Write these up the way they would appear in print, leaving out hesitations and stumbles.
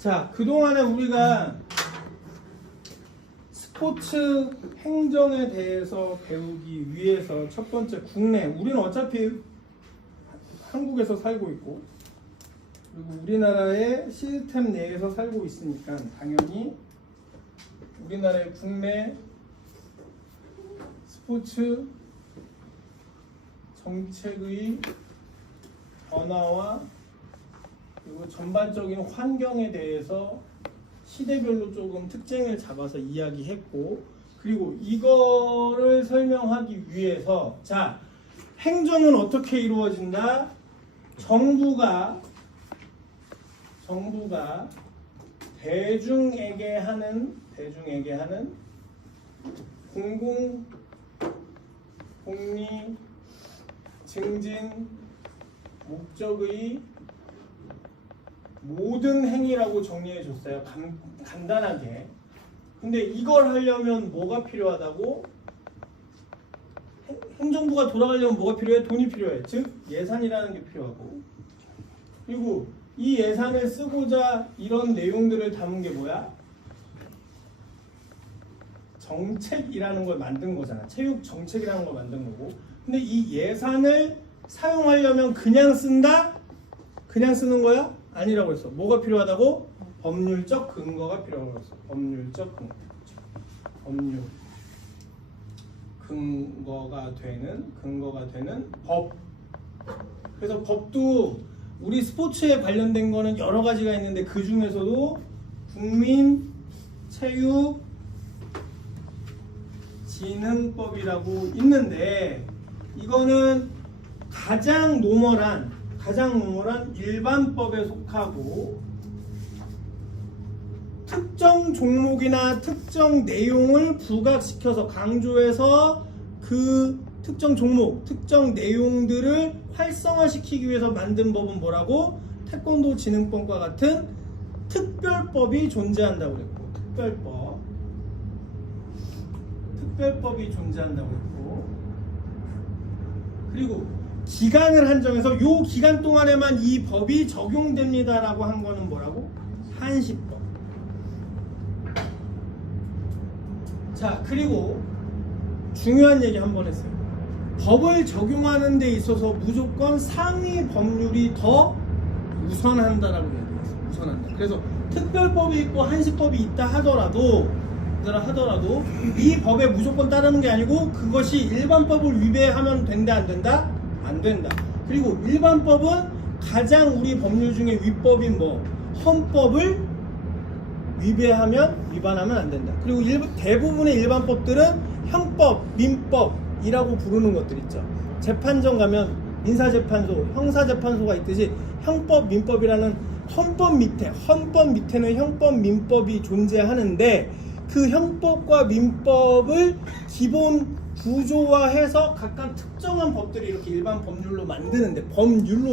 자, 그동안에 우리가 스포츠 행정에 대해서 배우기 위해서 첫 번째 국내, 우리는 어차피 한국에서 살고 있고 그리고 우리나라의 시스템 내에서 살고 있으니까 당연히 우리나라의 국내 스포츠 정책의 변화와 그리고 전반적인 환경에 대해서 시대별로 조금 특징을 잡아서 이야기했고, 그리고 이거를 설명하기 위해서 자, 행정은 어떻게 이루어진다? 정부가 대중에게 하는 공공 공리 증진 목적의 모든 행위라고 정리해 줬어요. 간단하게. 근데 이걸 하려면 뭐가 필요하다고? 행정부가 돌아가려면 뭐가 필요해? 돈이 필요해. 즉 예산이라는 게 필요하고, 그리고 이 예산을 쓰고자 이런 내용들을 담은 게 뭐야? 정책이라는 걸 만든 거잖아. 체육 정책이라는 걸 만든 거고. 근데 이 예산을 사용하려면 그냥 쓴다? 그냥 쓰는 거야? 아니라고 했어. 뭐가 필요하다고? 법률적 근거가 필요하다고 했어. 법률적 근거. 법률 근거가 되는 법. 그래서 법도 우리 스포츠에 관련된 거는 여러 가지가 있는데 그 중에서도 국민 체육 진흥법이라고 있는데, 이거는 가장 노멀한 일반법에 속하고 특정 종목이나 특정 내용을 부각시켜서 강조해서 그 특정 종목, 특정 내용들을 활성화시키기 위해서 만든 법은 뭐라고? 태권도 진흥법과 같은 특별법이 존재한다고 그랬고, 특별법이 존재한다고 했고, 그리고 기간을 한정해서 요 기간 동안에만 이 법이 적용됩니다라고 한 거는 뭐라고? 한시법. 자, 그리고 중요한 얘기 한번 했어요. 법을 적용하는 데 있어서 무조건 상위 법률이 더 우선한다라고 얘기했어요. 우선한다. 그래서 특별법이 있고 한시법이 있다 하더라도 이 법에 무조건 따르는 게 아니고 그것이 일반법을 위배하면 된다 안 된다? 안 된다. 그리고 일반법은 가장 우리 법률 중에 위법인 헌법을 위반하면 안 된다. 그리고 대부분의 일반법들은 형법, 민법이라고 부르는 것들 있죠. 재판정 가면 민사재판소, 형사재판소가 있듯이 형법, 민법이라는 헌법 밑에는 형법, 민법이 존재하는데 그 형법과 민법을 기본 구조화해서 각각 특정한 법들이 이렇게 일반 법률로 만드는데, 법률로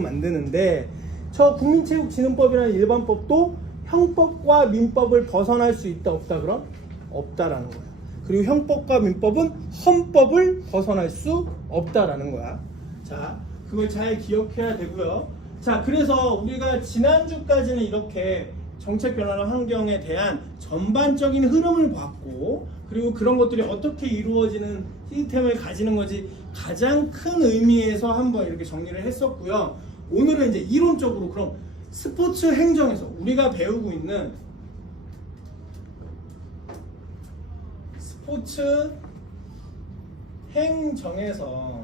만드는데 저 국민체육진흥법이라는 일반법도 형법과 민법을 벗어날 수 있다 없다? 그럼 없다라는 거야. 그리고 형법과 민법은 헌법을 벗어날 수 없다라는 거야. 자, 그걸 잘 기억해야 되고요. 자, 그래서 우리가 지난주까지는 이렇게 정책 변화나 환경에 대한 전반적인 흐름을 봤고, 그리고 그런 것들이 어떻게 이루어지는 시스템을 가지는 건지 가장 큰 의미에서 한번 이렇게 정리를 했었고요. 오늘은 이제 이론적으로 그럼 스포츠 행정에서 우리가 배우고 있는 스포츠 행정에서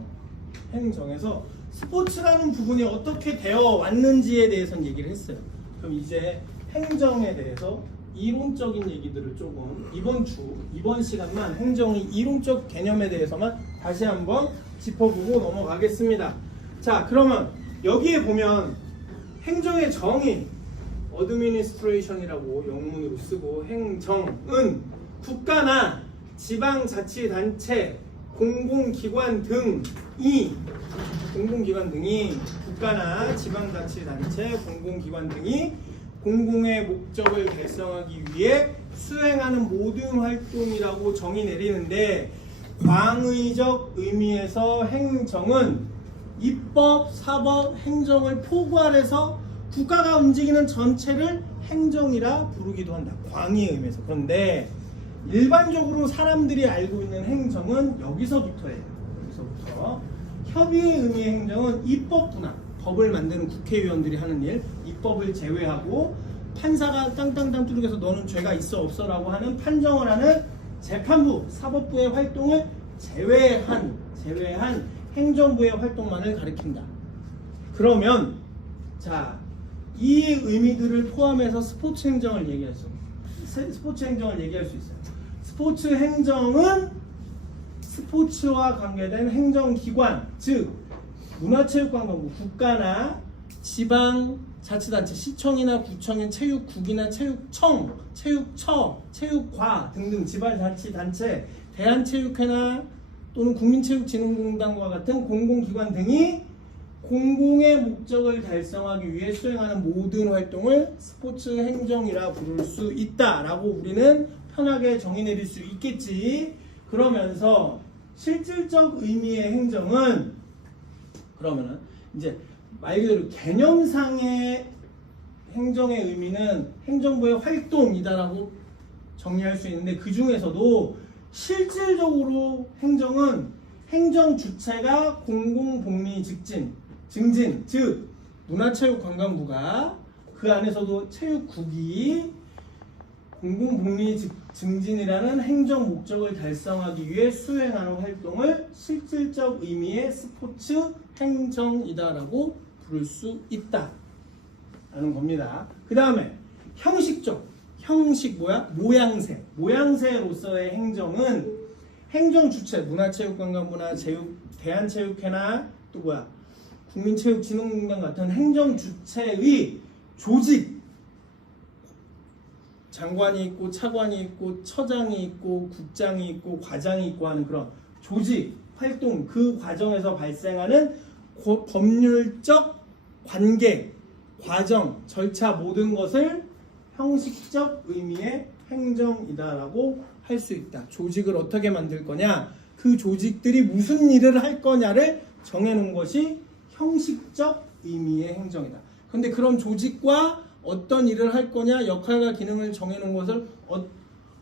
스포츠라는 부분이 어떻게 되어 왔는지에 대해서는 얘기를 했어요. 그럼 이제 행정에 대해서 이론적인 얘기들을 조금 이번 시간만 행정의 이론적 개념에 대해서만 다시 한번 짚어보고 넘어가겠습니다. 자, 그러면 여기에 보면 행정의 정의 administration이라고 영문으로 쓰고, 행정은 국가나 지방자치단체, 공공기관 등이 국가나 지방자치단체, 공공기관 등이 공공의 목적을 달성하기 위해 수행하는 모든 활동이라고 정의 내리는데, 광의적 의미에서 행정은 입법, 사법, 행정을 포괄해서 국가가 움직이는 전체를 행정이라 부르기도 한다. 광의의 의미에서. 그런데 일반적으로 사람들이 알고 있는 행정은 여기서부터예요. 여기서부터. 협의의 의미의 행정은 입법 분할, 법을 만드는 국회의원들이 하는 일, 입법을 제외하고 판사가 땅땅땅 두들겨서 너는 죄가 있어 없어 라고 하는 판정을 하는 재판부, 사법부의 활동을 제외한 행정부의 활동만을 가리킨다. 그러면 자, 이 의미들을 포함해서 스포츠 행정을 얘기할 수 있어요. 스포츠 행정은 스포츠와 관계된 행정기관, 즉 문화체육관광부, 국가나 지방 자치단체, 시청이나 구청인 체육국이나 체육청, 체육처, 체육과 등등 지방자치단체, 대한체육회나 또는 국민체육진흥공단과 같은 공공기관 등이 공공의 목적을 달성하기 위해 수행하는 모든 활동을 스포츠 행정이라 부를 수 있다라고 우리는 편하게 정의 내릴 수 있겠지. 그러면서 실질적 의미의 행정은 그러면은 이제 말 그대로 개념상의 행정의 의미는 행정부의 활동이다라고 정리할 수 있는데, 그 중에서도 실질적으로 행정은 행정 주체가 공공복리 증진, 즉 문화체육관광부가, 그 안에서도 체육국이 공공복리 증진이라는 행정 목적을 달성하기 위해 수행하는 활동을 실질적 의미의 스포츠 행정이다라고 부를 수 있다라는 겁니다. 그 다음에 모양새로서의 행정은 행정 주체, 문화체육관광부나 대한체육회나 또 국민체육진흥공단 같은 행정 주체의 조직, 장관이 있고 차관이 있고 처장이 있고 국장이 있고 과장이 있고 하는 그런 조직, 활동, 그 과정에서 발생하는 법률적 관계, 과정, 절차 모든 것을 형식적 의미의 행정이다라고 할 수 있다. 조직을 어떻게 만들 거냐, 그 조직들이 무슨 일을 할 거냐를 정해놓은 것이 형식적 의미의 행정이다. 그런데 그런 조직과 어떤 일을 할 거냐, 역할과 기능을 정해놓은 것을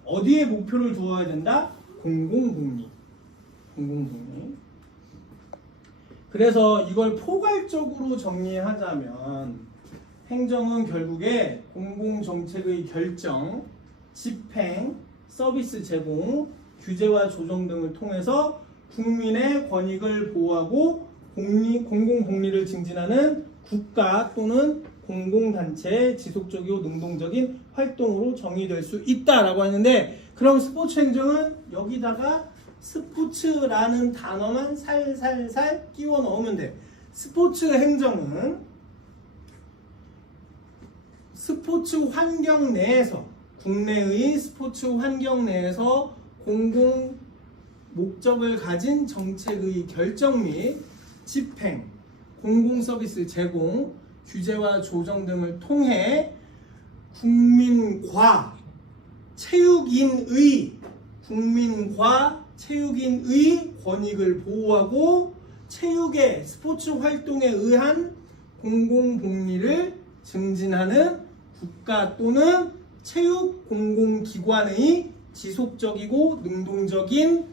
어디에 목표를 두어야 된다? 공공복리. 그래서 이걸 포괄적으로 정리하자면 행정은 결국에 공공정책의 결정, 집행, 서비스 제공, 규제와 조정 등을 통해서 국민의 권익을 보호하고 공공복리를 증진하는 국가 또는 공공단체의 지속적이고 능동적인 활동으로 정의될 수 있다라고 하는데, 그럼 스포츠 행정은 여기다가 스포츠라는 단어만 살살살 끼워 넣으면 돼. 스포츠 행정은 스포츠 환경 내에서, 국내의 스포츠 환경 내에서 공공 목적을 가진 정책의 결정 및 집행, 공공 서비스 제공, 규제와 조정 등을 통해 국민과 체육인의 권익을 보호하고 체육의 스포츠 활동에 의한 공공복리를 증진하는 국가 또는 체육 공공기관의 지속적이고 능동적인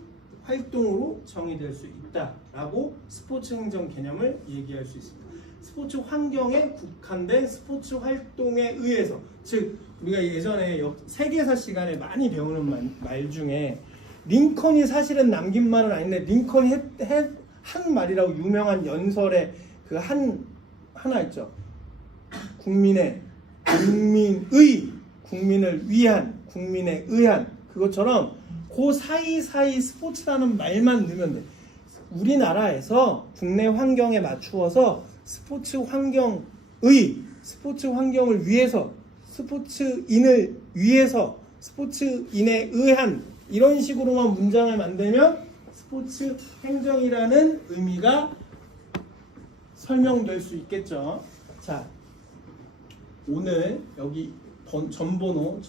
활동으로 정의될 수 있다라고 스포츠 행정 개념을 얘기할 수 있습니다. 스포츠 환경에 국한된 스포츠 활동에 의해서, 즉 우리가 예전에 세계사 시간에 많이 배우는 말 중에 링컨이 사실은 남긴 말은 아닌데 링컨이 한 말이라고 유명한 연설에 그 하나 있죠. 국민을 위한, 국민에 의한, 그것처럼 그 사이사이 스포츠라는 말만 넣으면 돼. 우리나라에서 국내 환경에 맞추어서 스포츠 환경을 위해서, 스포츠인을 위해서, 스포츠인에 의한, 이런 식으로만 문장을 만들면 스포츠 행정이라는 의미가 설명될 수 있겠죠. 자, 오늘 여기 전번호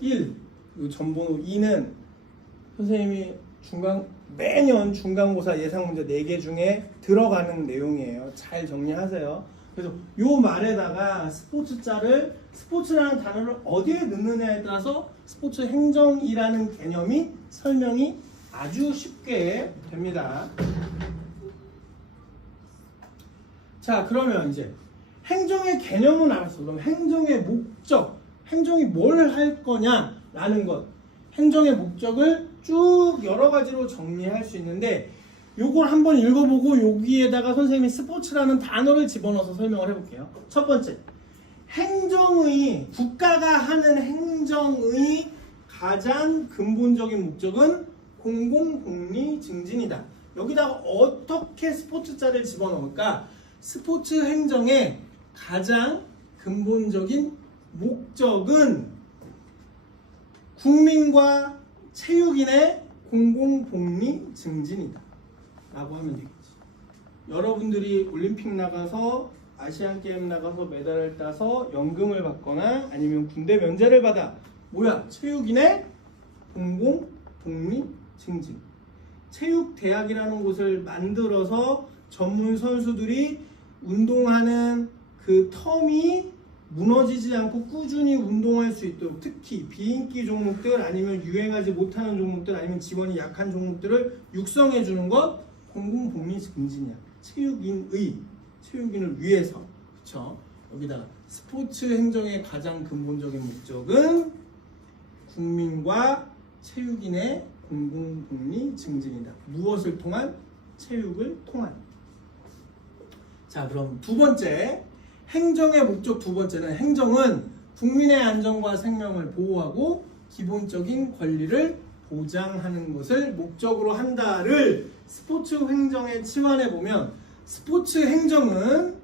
1, 그리고 전번호 2는 선생님이 매년 중간고사 예상문제 4개 중에 들어가는 내용이에요. 잘 정리하세요. 그래서 요 말에다가 스포츠자를 스포츠라는 단어를 어디에 넣느냐에 따라서 스포츠 행정이라는 개념이 설명이 아주 쉽게 됩니다. 자, 그러면 이제 행정의 개념은 알았어. 그럼 행정의 목적, 행정이 뭘 할 거냐라는 것, 행정의 목적을 쭉 여러 가지로 정리할 수 있는데 요걸 한번 읽어보고 여기에다가 선생님이 스포츠라는 단어를 집어넣어서 설명을 해볼게요. 첫 번째, 행정의, 국가가 하는 행정의 가장 근본적인 목적은 공공복리 증진이다. 여기다가 어떻게 스포츠자를 집어넣을까? 스포츠 행정의 가장 근본적인 목적은 국민과 체육인의 공공복리 증진이다 라고 하면 되겠지. 여러분들이 올림픽 나가서 아시안게임 나가서 메달을 따서 연금을 받거나 아니면 군대 면제를 받아 뭐야? 체육인의 공공복리 증진. 체육대학이라는 곳을 만들어서 전문 선수들이 운동하는 그 텀이 무너지지 않고 꾸준히 운동할 수 있도록, 특히 비인기 종목들 아니면 유행하지 못하는 종목들 아니면 지원이 약한 종목들을 육성해 주는 것 공공복리 증진이야. 체육인을 위해서. 그쵸? 여기다가 스포츠 행정의 가장 근본적인 목적은 국민과 체육인의 공공복리 증진이다. 무엇을 통한? 체육을 통한. 자, 그럼 두 번째, 행정의 목적 두 번째는, 행정은 국민의 안전과 생명을 보호하고 기본적인 권리를 보장하는 것을 목적으로 한다를 스포츠 행정에 치환해 보면, 스포츠 행정은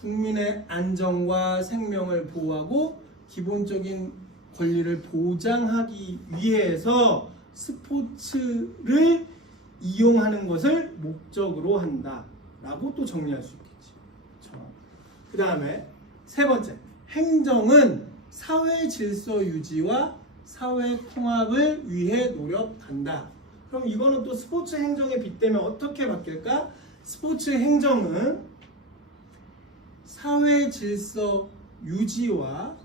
국민의 안전과 생명을 보호하고 기본적인 권리를 보장하기 위해서 스포츠를 이용하는 것을 목적으로 한다 라고 또 정리할 수 있겠지. 그 다음에 세 번째, 행정은 사회 질서 유지와 사회 통합을 위해 노력한다. 그럼 이거는 또 스포츠 행정에 빗대면 어떻게 바뀔까? 스포츠 행정은 사회 질서 유지와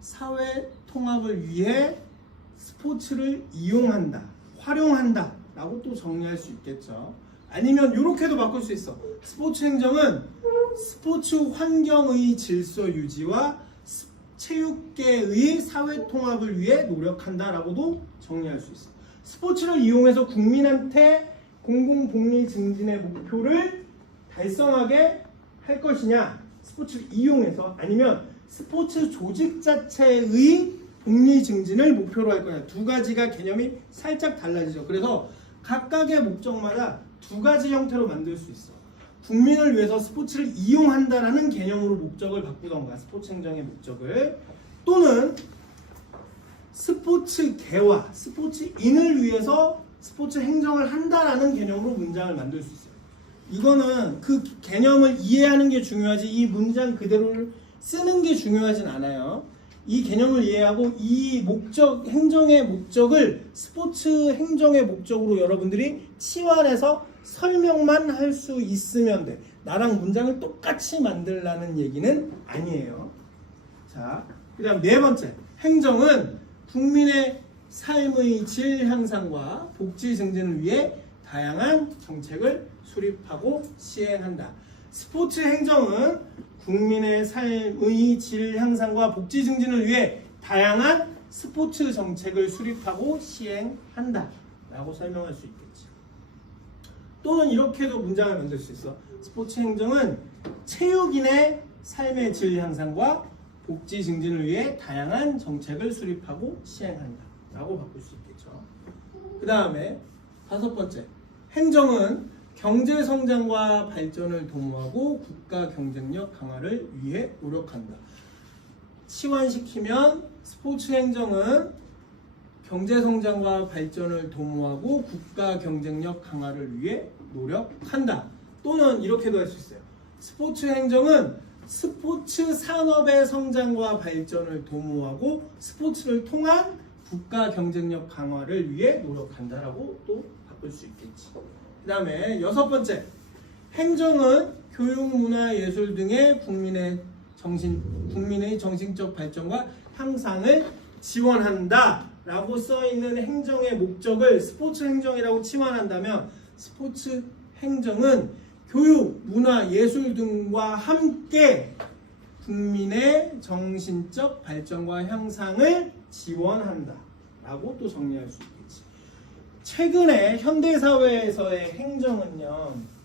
사회 통합을 위해 스포츠를 이용한다, 활용한다 라고 또 정리할 수 있겠죠. 아니면 이렇게도 바꿀 수 있어. 스포츠 행정은 스포츠 환경의 질서 유지와 체육계의 사회 통합을 위해 노력한다 라고도 정리할 수 있어. 스포츠를 이용해서 국민한테 공공복리 증진의 목표를 달성하게 할 것이냐, 스포츠를 이용해서, 아니면 스포츠 조직 자체의 복리 증진을 목표로 할 거냐. 두 가지가 개념이 살짝 달라지죠. 그래서 각각의 목적마다 두 가지 형태로 만들 수 있어. 국민을 위해서 스포츠를 이용한다라는 개념으로 목적을 바꾸던가, 스포츠 행정의 목적을, 또는 스포츠계와 스포츠인을 위해서 스포츠 행정을 한다라는 개념으로 문장을 만들 수 있어요. 이거는 그 개념을 이해하는 게 중요하지 이 문장 그대로를 쓰는 게 중요하진 않아요. 이 개념을 이해하고 이 목적, 행정의 목적을 스포츠 행정의 목적으로 여러분들이 치환해서 설명만 할 수 있으면 돼. 나랑 문장을 똑같이 만들라는 얘기는 아니에요. 자, 그 다음 네 번째, 행정은 국민의 삶의 질 향상과 복지 증진을 위해 다양한 정책을 수립하고 시행한다. 스포츠 행정은 국민의 삶의 질 향상과 복지 증진을 위해 다양한 스포츠 정책을 수립하고 시행한다 라고 설명할 수 있겠지. 또는 이렇게도 문장을 만들 수 있어. 스포츠 행정은 체육인의 삶의 질 향상과 복지 증진을 위해 다양한 정책을 수립하고 시행한다 라고 바꿀 수 있겠죠. 그 다음에 다섯 번째, 행정은 경제 성장과 발전을 도모하고 국가 경쟁력 강화를 위해 노력한다. 치환시키면 스포츠 행정은 경제 성장과 발전을 도모하고 국가 경쟁력 강화를 위해 노력한다. 또는 이렇게도 할 수 있어요. 스포츠 행정은 스포츠 산업의 성장과 발전을 도모하고 스포츠를 통한 국가 경쟁력 강화를 위해 노력한다라고 또 바꿀 수 있겠지. 그 다음에 여섯 번째, 행정은 교육, 문화, 예술 등의 국민의 정신적 발전과 향상을 지원한다 라고 써있는 행정의 목적을 스포츠 행정이라고 치환한다면 스포츠 행정은 교육, 문화, 예술 등과 함께 국민의 정신적 발전과 향상을 지원한다 라고 또 정리할 수 있겠지. 최근에 현대사회에서의 행정은요,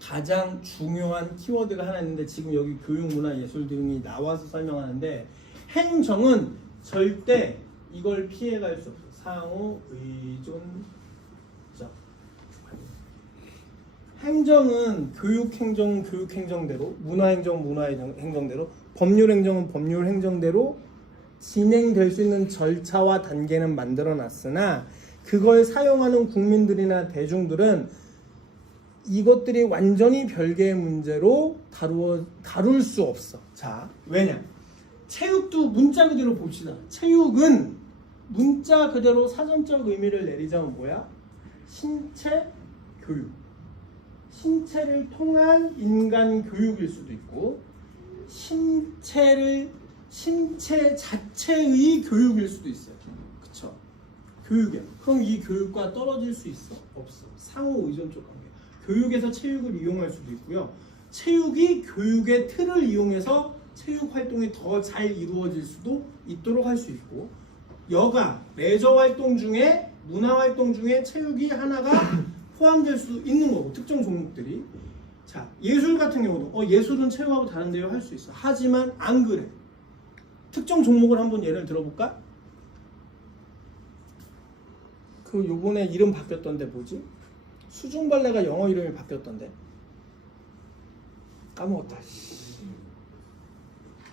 가장 중요한 키워드가 하나 있는데 지금 여기 교육, 문화, 예술 등이 나와서 설명하는데, 행정은 절대 이걸 피해갈 수 없어. 상호 의존적. 행정은 교육행정은 교육행정대로, 문화행정은 문화행정대로, 법률행정은 법률행정대로 진행될 수 있는 절차와 단계는 만들어놨으나 그걸 사용하는 국민들이나 대중들은 이것들이 완전히 별개의 문제로 다룰 수 없어. 자, 왜냐? 체육도 문자 그대로 봅시다. 체육은 문자 그대로 사전적 의미를 내리자면 뭐야? 신체 교육. 신체를 통한 인간 교육일 수도 있고, 신체 자체의 교육일 수도 있어요. 그쵸? 교육이야. 그럼 이 교육과 떨어질 수 있어? 없어. 상호 의존적 관계. 교육에서 체육을 이용할 수도 있고요. 체육이 교육의 틀을 이용해서 체육 활동이 더 잘 이루어질 수도 있도록 할 수 있고, 여가, 레저 활동 중에, 문화 활동 중에 체육이 하나가 포함될 수 있는 거고, 특정 종목들이. 자, 예술 같은 경우도 예술은 체육하고 다른데요 할 수 있어. 하지만 안 그래. 특정 종목을 한번 예를 들어볼까? 그 요번에 이름 바뀌었던데 뭐지? 수중발레가 영어 이름이 바뀌었던데 까먹었다.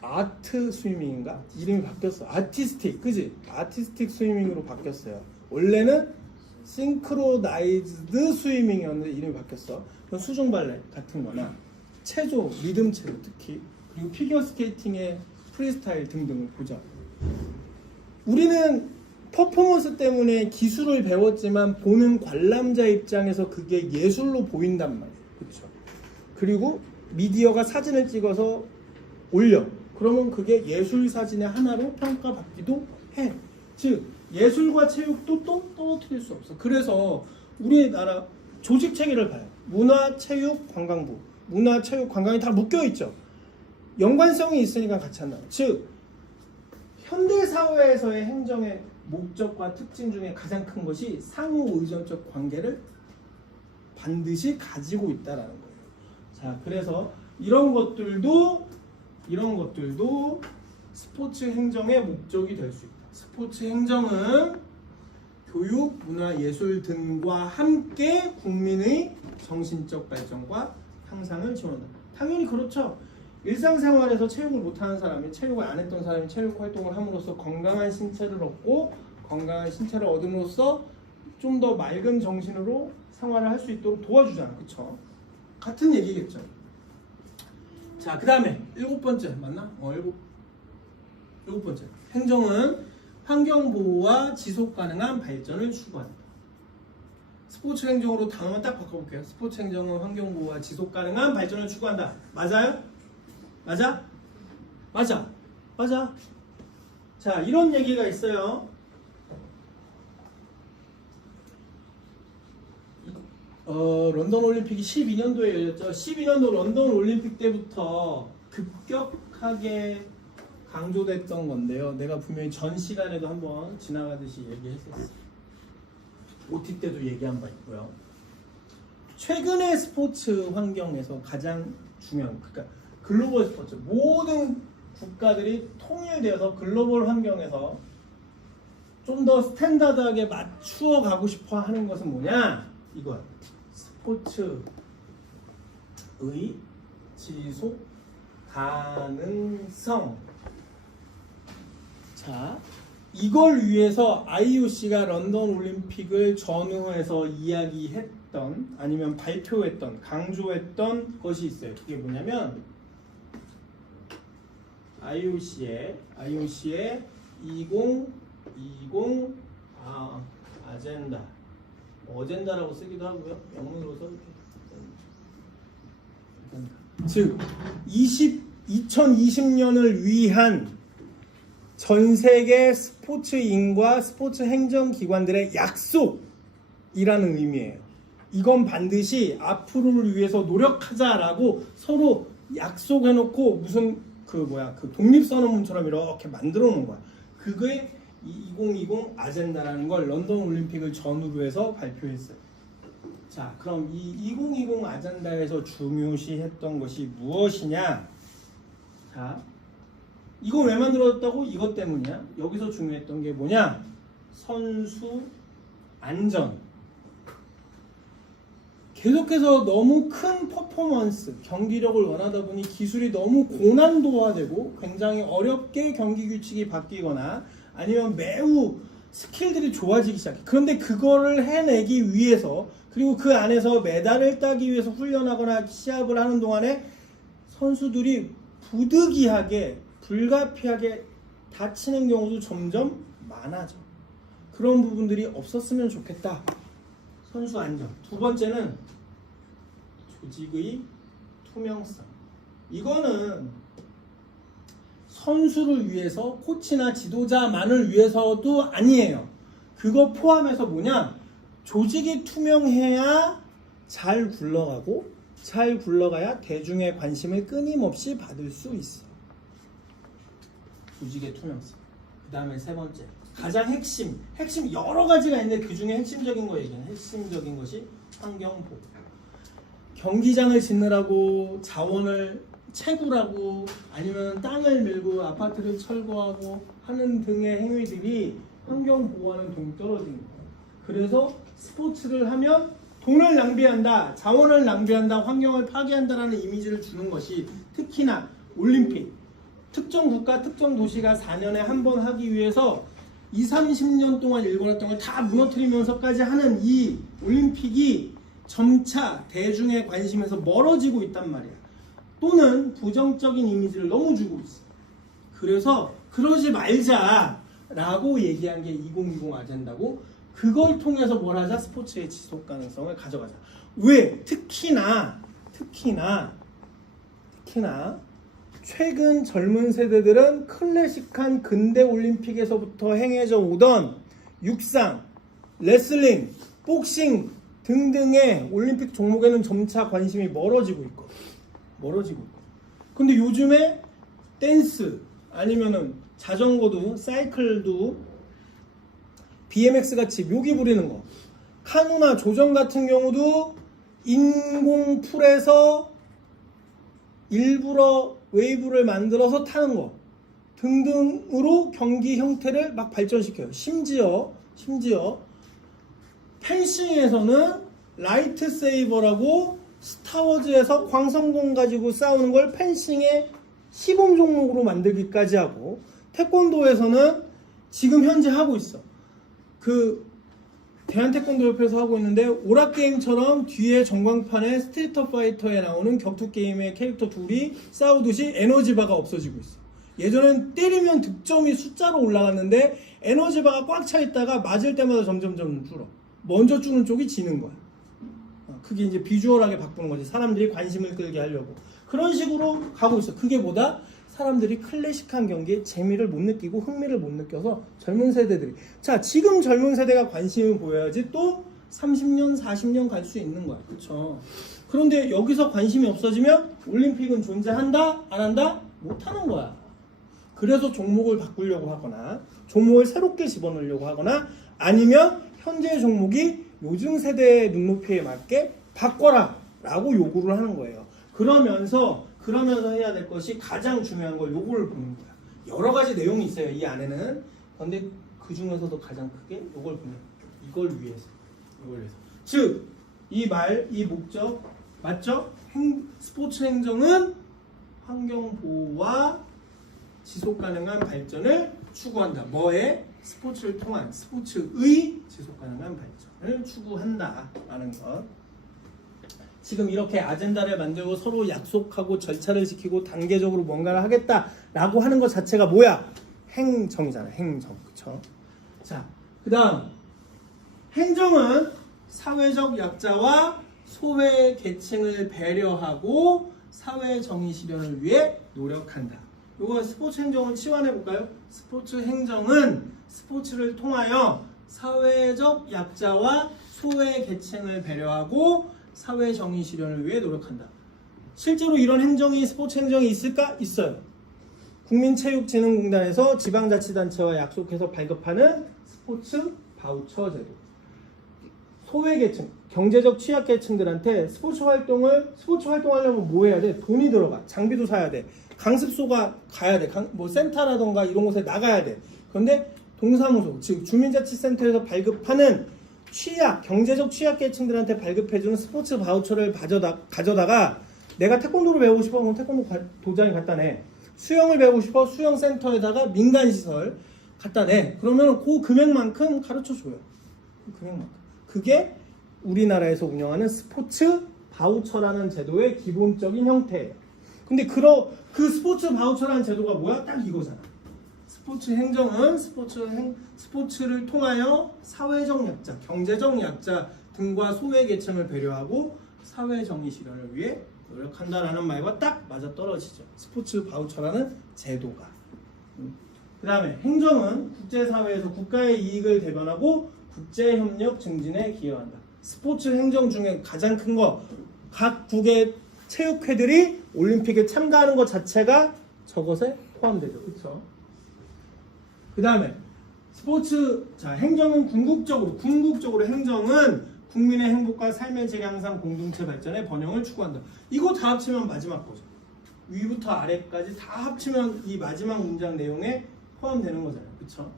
아트 스위밍인가? 이름이 바뀌었어. 아티스틱, 그지? 아티스틱 스위밍으로 바뀌었어요. 원래는 싱크로나이즈드 스위밍이었는데 이름이 바뀌었어. 수중발레 같은 거나 체조, 리듬 체조 특히, 그리고 피겨스케이팅의 프리스타일 등등을 보자. 우리는 퍼포먼스 때문에 기술을 배웠지만 보는 관람자 입장에서 그게 예술로 보인단 말이에요. 그렇죠? 그리고 미디어가 사진을 찍어서 올려. 그러면 그게 예술 사진의 하나로 평가받기도 해. 즉 예술과 체육도 또 떨어뜨릴 수 없어. 그래서 우리나라 조직 체계를 봐요. 문화, 체육, 관광부. 문화, 체육, 관광이 다 묶여 있죠. 연관성이 있으니까 같이 한다. 즉 현대 사회에서의 행정의 목적과 특징 중에 가장 큰 것이 상호 의존적 관계를 반드시 가지고 있다라는 거예요. 자, 그래서 이런 것들도 스포츠 행정의 목적이 될 수 있다. 스포츠 행정은 교육, 문화, 예술 등과 함께 국민의 정신적 발전과 향상을 지원한다. 당연히 그렇죠. 일상생활에서 체육을 못하는 사람이, 체육을 안 했던 사람이 체육 활동을 함으로써 건강한 신체를 얻고, 건강한 신체를 얻음으로써 좀 더 맑은 정신으로 생활을 할 수 있도록 도와주잖아. 그쵸? 같은 얘기겠죠. 자, 그 다음에 7번째 맞나? 7번째. 행정은 환경보호와 지속가능한 발전을 추구한다. 스포츠 행정으로 단어만 딱 바꿔볼게요. 스포츠 행정은 환경보호와 지속가능한 발전을 추구한다. 맞아요? 맞아? 맞아. 맞아. 자, 이런 얘기가 있어요. 런던 올림픽이 12년도에 열렸죠. 12년도 런던 올림픽 때부터 급격하게 강조됐던 건데요. 내가 분명히 전 시간에도 한번 지나가듯이 얘기했었어요. OT 때도 얘기한 바 있고요. 최근의 스포츠 환경에서 가장 중요한, 그러니까 글로벌 스포츠, 모든 국가들이 통일되어서 글로벌 환경에서 좀 더 스탠다드하게 맞추어 가고 싶어 하는 것은 뭐냐? 이거야. 스포츠의 지속 가능성. 자, 이걸 위해서 IOC가 런던 올림픽을 전후해서 이야기했던, 아니면 발표했던, 강조했던 것이 있어요. 그게 뭐냐면 IOC의 2020 아젠다, 어젠다라고 쓰기도 하고요. 영문으로 써도 된다. 즉 2020년을 위한 전 세계 스포츠인과 스포츠 행정기관들의 약속이라는 의미예요. 이건 반드시 앞으로를 위해서 노력하자라고 서로 약속해놓고 무슨 그 독립선언문처럼 이렇게 만들어 놓은 거야. 그게 2020 아젠다라는 걸 런던 올림픽을 전후로 해서 발표했어요. 자, 그럼 이 2020 아젠다에서 중요시했던 것이 무엇이냐? 자, 이거 왜 만들어졌다고? 이것 때문이야. 여기서 중요했던 게 뭐냐? 선수 안전. 계속해서 너무 큰 퍼포먼스, 경기력을 원하다 보니 기술이 너무 고난도화되고 굉장히 어렵게 경기 규칙이 바뀌거나 아니면 매우 스킬들이 좋아지기 시작해. 그런데 그거를 해내기 위해서 그리고 그 안에서 메달을 따기 위해서 훈련하거나 시합을 하는 동안에 선수들이 부득이하게 불가피하게 다치는 경우도 점점 많아져. 그런 부분들이 없었으면 좋겠다. 선수 안전. 두 번째는 조직의 투명성. 이거는 선수를 위해서 코치나 지도자만을 위해서도 아니에요. 그거 포함해서 뭐냐? 조직이 투명해야 잘 굴러가고 잘 굴러가야 대중의 관심을 끊임없이 받을 수 있어. 조직의 투명성. 그 다음에 세 번째. 가장 핵심 여러 가지가 있는데 그 중에 핵심적인 거 얘기하는 핵심적인 것이 환경보호. 경기장을 짓느라고 자원을 채굴하고 아니면 땅을 밀고 아파트를 철거하고 하는 등의 행위들이 환경보호와는 동떨어진 거예요. 그래서 스포츠를 하면 돈을 낭비한다, 자원을 낭비한다, 환경을 파괴한다라는 이미지를 주는 것이 특히나 올림픽, 특정 국가, 특정 도시가 4년에 한 번 하기 위해서 20-30년 동안 일궈놨던 걸 다 무너뜨리면서까지 하는 이 올림픽이 점차 대중의 관심에서 멀어지고 있단 말이야. 또는 부정적인 이미지를 너무 주고 있어. 그래서 그러지 말자라고 얘기한 게 2020 아젠다고, 그걸 통해서 뭘 하자? 스포츠의 지속 가능성을 가져가자. 왜? 특히나 최근 젊은 세대들은 클래식한 근대 올림픽에서부터 행해져 오던 육상, 레슬링, 복싱 등등의 올림픽 종목에는 점차 관심이 멀어지고 있고. 근데 요즘에 댄스 아니면은 자전거도, 사이클도, BMX 같이 묘기 부리는 거, 카누나 조정 같은 경우도 인공 풀에서 일부러 웨이브를 만들어서 타는 거 등등으로 경기 형태를 막 발전시켜요. 심지어 펜싱에서는 라이트 세이버라고 스타워즈에서 광선공 가지고 싸우는 걸 펜싱의 시범 종목으로 만들기까지 하고, 태권도에서는 지금 현재 하고 있어. 그 대한태권도협회에서 하고 있는데, 오락게임처럼 뒤에 전광판에 스트리트 파이터에 나오는 격투게임의 캐릭터 둘이 싸우듯이 에너지바가 없어지고 있어. 예전엔 때리면 득점이 숫자로 올라갔는데 에너지바가 꽉 차 있다가 맞을 때마다 점점 줄어. 먼저 주는 쪽이 지는 거야. 그게 이제 비주얼하게 바꾸는 거지. 사람들이 관심을 끌게 하려고. 그런 식으로 가고 있어. 그게 뭐다? 사람들이 클래식한 경기에 재미를 못 느끼고 흥미를 못 느껴서 젊은 세대들이. 자, 지금 젊은 세대가 관심을 보여야지 또 30년, 40년 갈 수 있는 거야. 그렇죠? 그런데 여기서 관심이 없어지면 올림픽은 존재한다? 안 한다? 못 하는 거야. 그래서 종목을 바꾸려고 하거나 종목을 새롭게 집어넣으려고 하거나 아니면 현재 종목이 요즘 세대의 눈높이에 맞게 바꿔라 라고 요구를 하는 거예요. 그러면서 해야 될 것이 가장 중요한 걸 요거를 보는 거야. 여러 가지 내용이 있어요, 이 안에는. 그런데 그 중에서도 가장 크게 요걸 보는 거야. 이걸 위해서. 즉, 이 목적 맞죠? 스포츠 행정은 환경보호와 지속가능한 발전을 추구한다. 뭐에? 스포츠를 통한 스포츠의 지속가능한 발전을 추구한다라는 것. 지금 이렇게 아젠다를 만들고 서로 약속하고 절차를 지키고 단계적으로 뭔가를 하겠다라고 하는 것 자체가 뭐야? 행정이잖아. 행정. 그쵸? 자, 그 다음 행정은 사회적 약자와 소외 계층을 배려하고 사회 정의 실현을 위해 노력한다. 이거 스포츠 행정을 치환해 볼까요? 스포츠 행정은 스포츠를 통하여 사회적 약자와 소외 계층을 배려하고 사회 정의 실현을 위해 노력한다. 실제로 이런 행정이 스포츠 행정이 있을까? 있어요. 국민체육진흥공단에서 지방자치단체와 약속해서 발급하는 스포츠 바우처 제도. 소외계층, 경제적 취약계층들한테 스포츠 활동하려면 뭐 해야 돼? 돈이 들어가. 장비도 사야 돼. 강습소가 가야 돼. 뭐 센터라던가 이런 곳에 나가야 돼. 그런데 동사무소, 즉 주민자치센터에서 발급하는 경제적 취약계층들한테 발급해주는 스포츠 바우처를 가져다가 내가 태권도를 배우고 싶어 그럼 태권도 도장에 갖다 내. 수영을 배우고 싶어 수영센터에다가 민간시설 갖다 내. 그러면 그 금액만큼 가르쳐줘요. 그 금액만큼. 그게 우리나라에서 운영하는 스포츠 바우처라는 제도의 기본적인 형태예요. 근데 그 스포츠 바우처라는 제도가 뭐야? 딱 이거잖아. 스포츠 행정은 스포츠를 통하여 사회적 약자, 경제적 약자 등과 소외 계층을 배려하고 사회 정의 실현을 위해 노력한다라는 말과 딱 맞아 떨어지죠. 스포츠 바우처라는 제도가. 그 다음에 행정은 국제사회에서 국가의 이익을 대변하고 국제협력 증진에 기여한다. 스포츠 행정 중에 가장 큰 거, 각국의 체육회들이 올림픽에 참가하는 것 자체가 저것에 포함되죠. 그렇죠? 그 다음에 행정은 궁극적으로 행정은 국민의 행복과 삶의 질 향상, 공동체 발전의 번영을 추구한다. 이거 다 합치면 마지막 거죠. 위부터 아래까지 다 합치면 이 마지막 문장 내용에 포함되는 거잖아요. 그렇죠?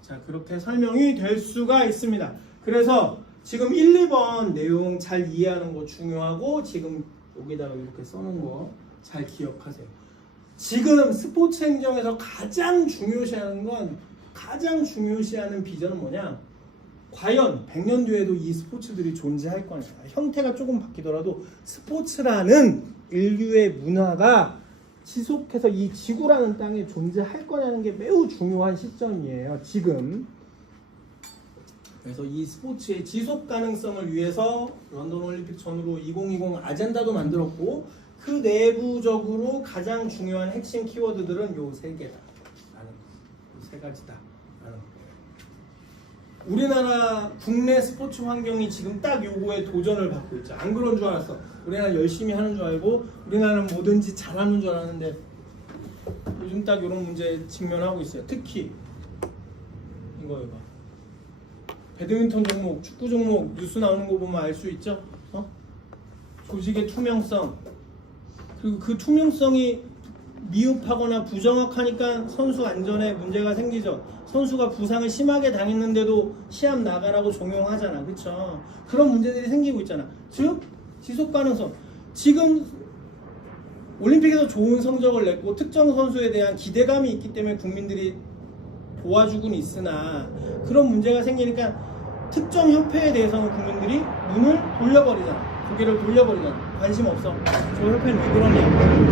자, 그렇게 설명이 될 수가 있습니다. 그래서 지금 1, 2번 내용 잘 이해하는 거 중요하고 지금 여기다가 이렇게 써놓은 거 잘 기억하세요. 지금 스포츠 행정에서 가장 중요시하는 비전은 뭐냐? 과연 100년 뒤에도 이 스포츠들이 존재할 거냐. 형태가 조금 바뀌더라도 스포츠라는 인류의 문화가 지속해서 이 지구라는 땅에 존재할 거냐는 게 매우 중요한 시점이에요. 지금. 그래서 이 스포츠의 지속 가능성을 위해서 런던 올림픽 전후로 2020 아젠다도 만들었고 그 내부적으로 가장 중요한 핵심 키워드들은 요 세 개다. 세 가지다. 우리나라 국내 스포츠 환경이 지금 딱 요거에 도전을 받고 있죠. 안 그런 줄 알았어. 우리나라 열심히 하는 줄 알고 우리나라는 뭐든지 잘하는 줄 알았는데 요즘 딱 이런 문제에 직면하고 있어요. 특히 이거 봐. 배드민턴 종목, 축구 종목 뉴스 나오는 거 보면 알 수 있죠. 조직의 투명성, 그리고 그 투명성이 미흡하거나 부정확하니까 선수 안전에 문제가 생기죠. 선수가 부상을 심하게 당했는데도 시합 나가라고 종용하잖아. 그쵸? 그런 문제들이 생기고 있잖아. 즉 지속 가능성. 지금 올림픽에서 좋은 성적을 냈고 특정 선수에 대한 기대감이 있기 때문에 국민들이 도와주고는 있으나 그런 문제가 생기니까 특정 협회에 대해서는 국민들이 문을 돌려버리잖아. 고개를 돌려버리잖아. 관심 없어. 저 협회는 왜 그러냐.